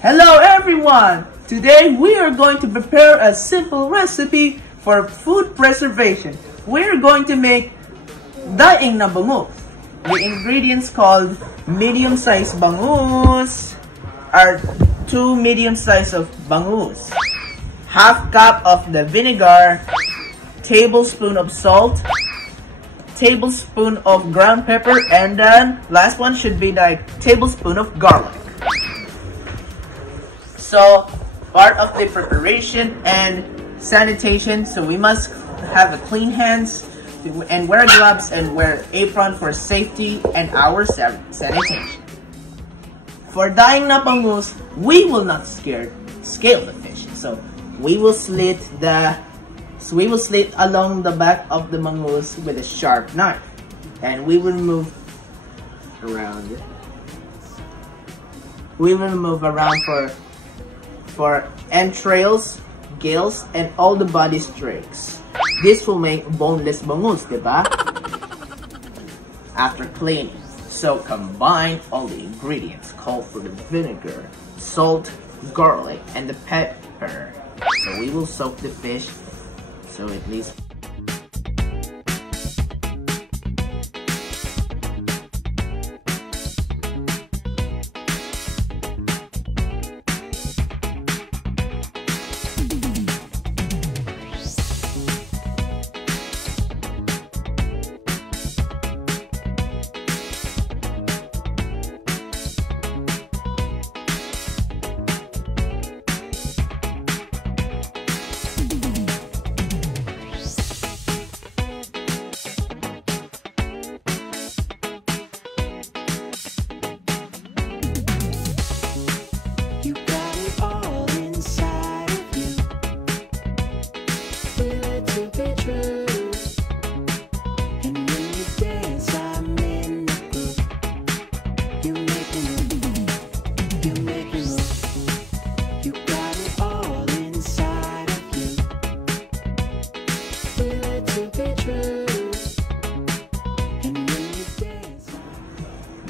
Hello everyone! Today we are going to prepare a simple recipe for food preservation. We're going to make daingnabangus. The ingredients called medium-sized bangus are 2 medium size of bangus, half cup of the vinegar, tablespoon of salt, tablespoon of ground pepper, and then last one should be like tablespoon of garlic. So part of the preparation and sanitation, so we must have a clean hands and wear gloves and wear apron for safety and our sanitation. For daingnabangus, we will not scale the fish. So we will slit along the back of the bangus with a sharp knife, and we will move around. We will move around for entrails, gills, and all the body streaks. This will make boneless bangus, diba? After cleaning. So combine all the ingredients called for the vinegar, salt, garlic, and the pepper. So we will soak the fish so at least.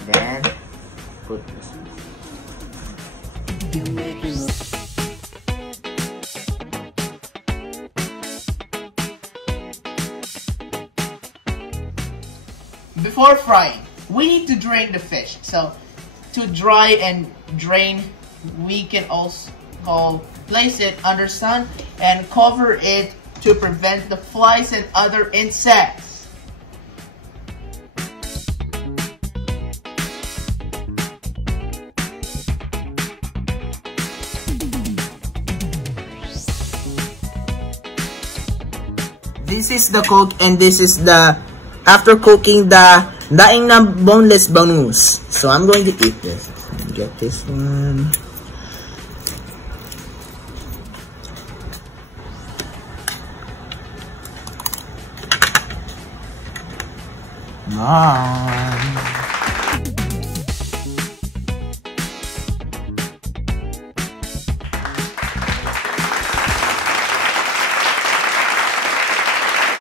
Then put this. Before frying, we need to drain the fish. So to dry and drain, we can also place it under sun and cover it to prevent the flies and other insects. This is the cook, and this is the after cooking the daingnabangus boneless bangus. So I'm going to eat this. Get this one. Nice.